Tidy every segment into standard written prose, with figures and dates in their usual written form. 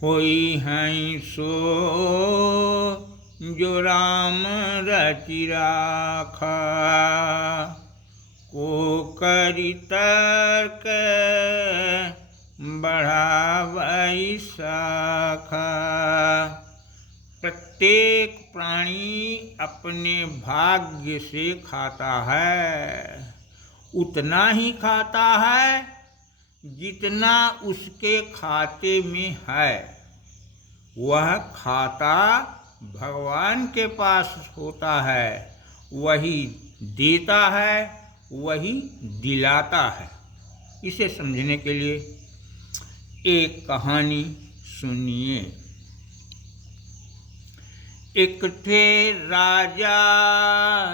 होई हैं सो जो राम रचि राखा। को करि तर्क बढ़ावै शाखा। प्रत्येक प्राणी अपने भाग्य से खाता है, उतना ही खाता है जितना उसके खाते में है। वह खाता भगवान के पास होता है, वही देता है, वही दिलाता है। इसे समझने के लिए एक कहानी सुनिए। एक थे राजा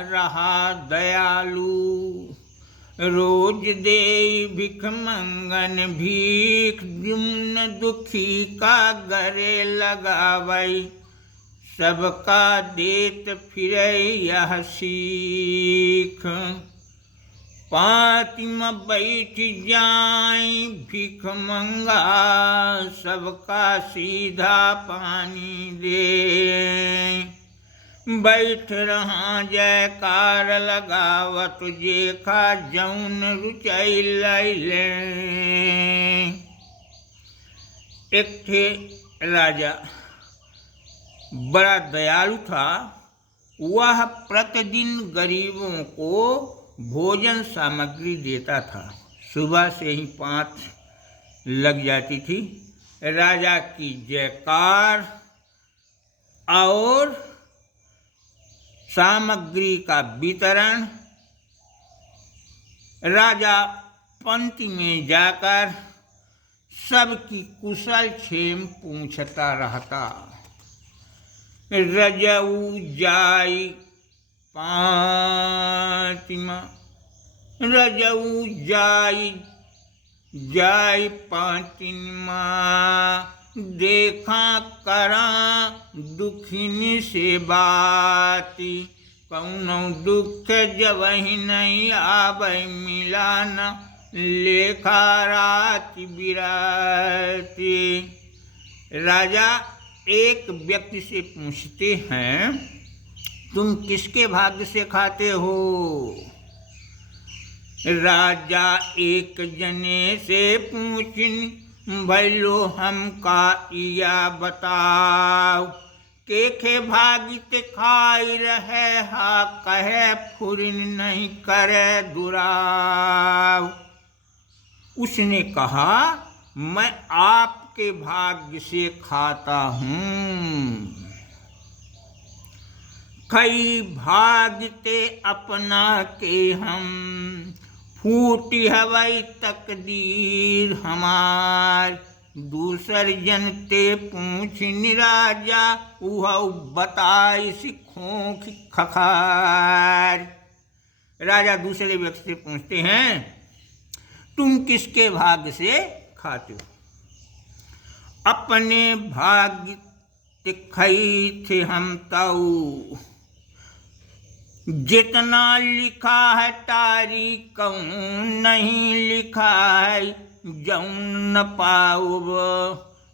रहा दयालु, रोज दे भिख मंगन भीख। निम्न दुखी का गले लगावै, सबका देत फिरै यह सीख। पाँति में बैठ जाई भिख मंगा, सबका सीधा पानी दे। बैठ रहा जयकार लगावत, जेखा जौन रुचै लैले। एक थे राजा बड़ा दयालु था। वह प्रतिदिन गरीबों को भोजन सामग्री देता था। सुबह से ही 5 लग जाती थी। राजा की जयकार और सामग्री का वितरण। राजा पंक्ति में जाकर सबकी कुशल क्षेम पूछता रहता। रजऊ जाई पाँतिमा, रजऊ जाई जाई पाँतिमा। देखा करा दुखिनी से बाती, कौनो दुख जबहि नहीं आबै मिलाना। लेखा राति बिराती। राजा एक व्यक्ति से पूछते हैं, तुम किसके भाग्य से खाते हो? राजा एक जने से पूछिन, भैलो हमका इया बताओ। केखे भागित खाई रहे हा, कहे फुरिन नहीं करे दुराव। उसने कहा, मैं आपके भाग्य से खाता हूँ। कई भागते अपना के हम, फूटी हवई तकदीर हमार। दूसर जनते पूछ निराजा, वह बताई सिखों की खखार। राजा दूसरे व्यक्ति से पूछते हैं, तुम किसके भाग्य से खाते हो? अपने भाग्य खई थे हम ताऊ, जितना लिखा है तारीख नहीं लिखा है जौन न पाऊब।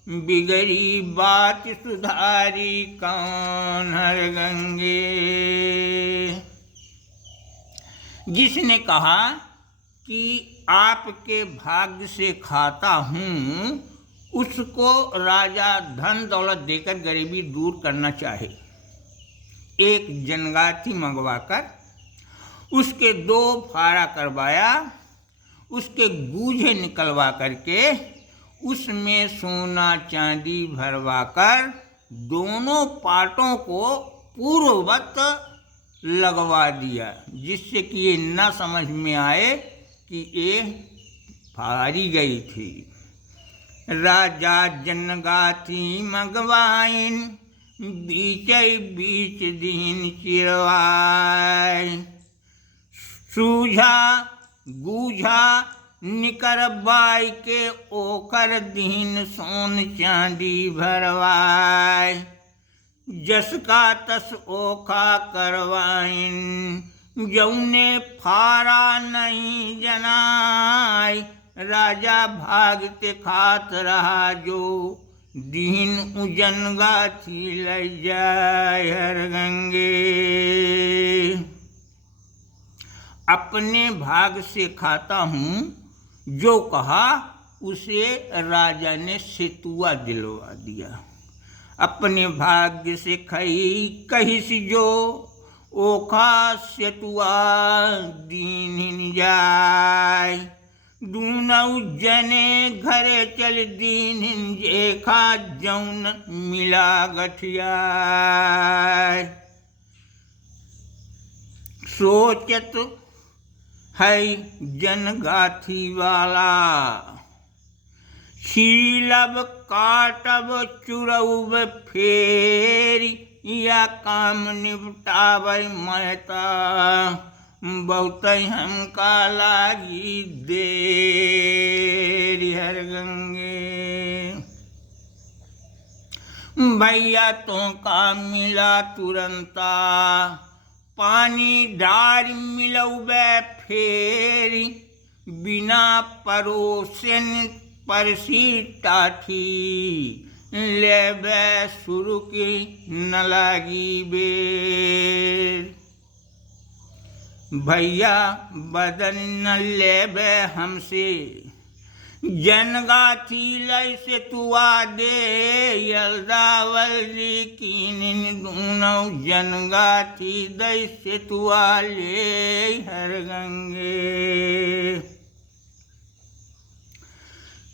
बिगड़ी बात सुधारी कौन हर गंगे। जिसने कहा कि आपके भाग्य से खाता हूँ, उसको राजा धन दौलत देकर गरीबी दूर करना चाहे। एक जनगाथी मंगवाकर उसके 2 फाड़ा करवाया, उसके गूझे निकलवा करके उसमें सोना चांदी भरवाकर दोनों पाटों को पूर्ववत लगवा दिया, जिससे कि ये न समझ में आए कि ये फाड़ी गई थी। राजा जनगाथी मंगवाइन, बीचै बीच दीन चिरवाय। सूझा गूझा निकर बाई के, ओकर दीन सोन चांदी भरवाय। जस का तस ओखा करवाइन, जौने फारा नहीं जनाय। राजा भागते खात रहा जो, दीन उजन गाथी लय जाय हर गंगे। अपने भाग से खाता हूँ, जो कहा उसे राजा ने सेतुआ दिलवा दिया। अपने भाग्य से खई कहिस जो, ओखा सेतुआ दीन जाय। दूनऊ जने घरे चल दीन जेखा जौन मिला गठिया। सोचत है जनगाथी वाला, छीलब काटब चुरौब फेर, या काम निपटाबै महता बहुत हमका लागी देर हर गंगे। भैया तो का मिला तुरंता, पानी डार मिलौबे फेरी, बिना परोसन परसी टाठी, लेबे शुरू की न लागी बेर। भैया बदन न लेबे हमसे, जनगाथी लय सेतुआ दे, यल्दावल्दी कीनिन दूनौ जनगाथी दय सेतुआ ले हर गंगे।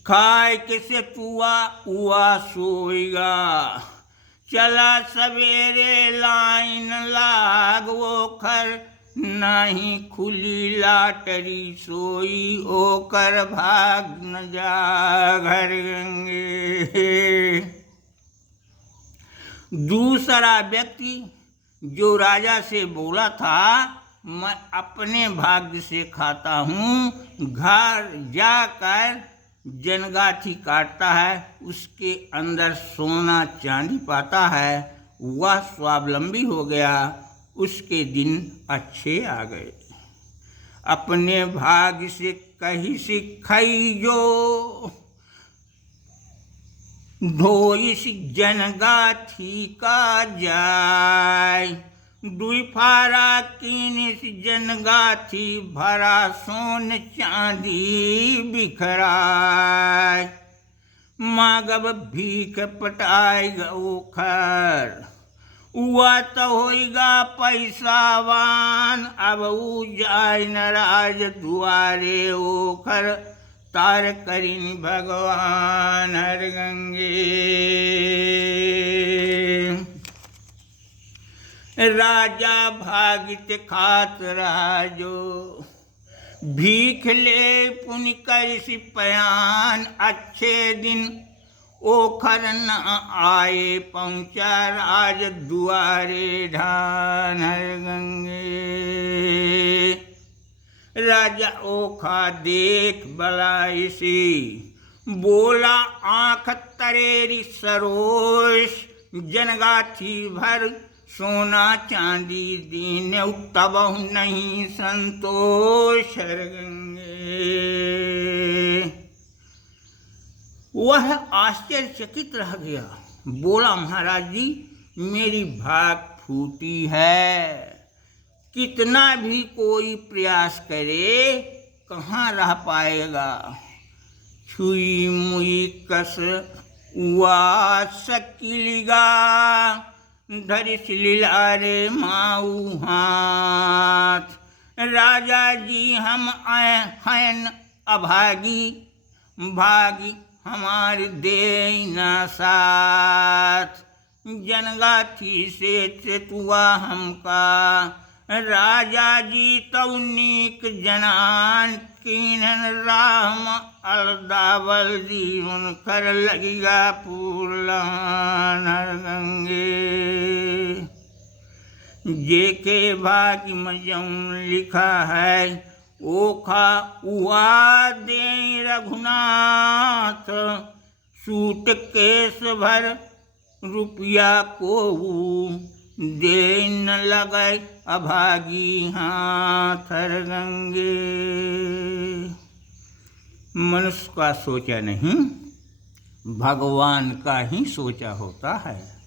खाए के सेतुआ उआ सोएगा, चला सवेरे लाइन लाग ओखर, नहीं खुली लाटरी सोई ओकर भाग न जाग हर गंगे। दूसरा व्यक्ति जो राजा से बोला था, मैं अपने भाग्य से खाता हूँ, घर जाकर जनगाथी काटता है, उसके अंदर सोना चांदी पाता है, वह स्वावलंबी हो गया, उसके दिन अच्छे आ गए। अपने भाग्य से कही सिखई जो, धोइस जनगाथी का जाय। दुई फारा कीनिस जनगाथी, भरा सोन चांदी बिखराय। मागब भीख पटाय ओखर, उआ तो होइगा पैसावान, अब ऊ जाय नराज दुआरे ओखर, तार करिन भगवान हर गंगे। राजा भागित खात रहा जो, भीख ले पुण्य कर सिपयान, अच्छे दिन ओखर न आए पहुँचा, राज दुआरे ढान हर गंगे। राजा ओखा देख बलाई सी, बोला आँख तरेरी सरोष, जनगाथी भर सोना चांदी दीन, तबहु नहीं संतोष हर गंगे। वह आश्चर्यचकित रह गया, बोला महाराज जी, मेरी भाग फूटी है, कितना भी कोई प्रयास करे कहाँ रह पाएगा। छुई मुई कस उआ सकिलिगा, धरिस लीलारे माऊ हाथ। राजा जी हम हैं अभागी, भागी हमार दे ना साथ। जनगाथी से सेतुआ हमका, राजा जी तौ नीक जनान, कीनन राम अलदावल जीवन कर लगिगा पूरलान हर गंगे। जेके भाग्य में जौन लिखा है, ओखा उआ दे रघुनाथ। सूट केस भर रुपया को दे न लगे अभागी हाथ हर गंगे। मनुष्य का सोचा नहीं, भगवान का ही सोचा होता है।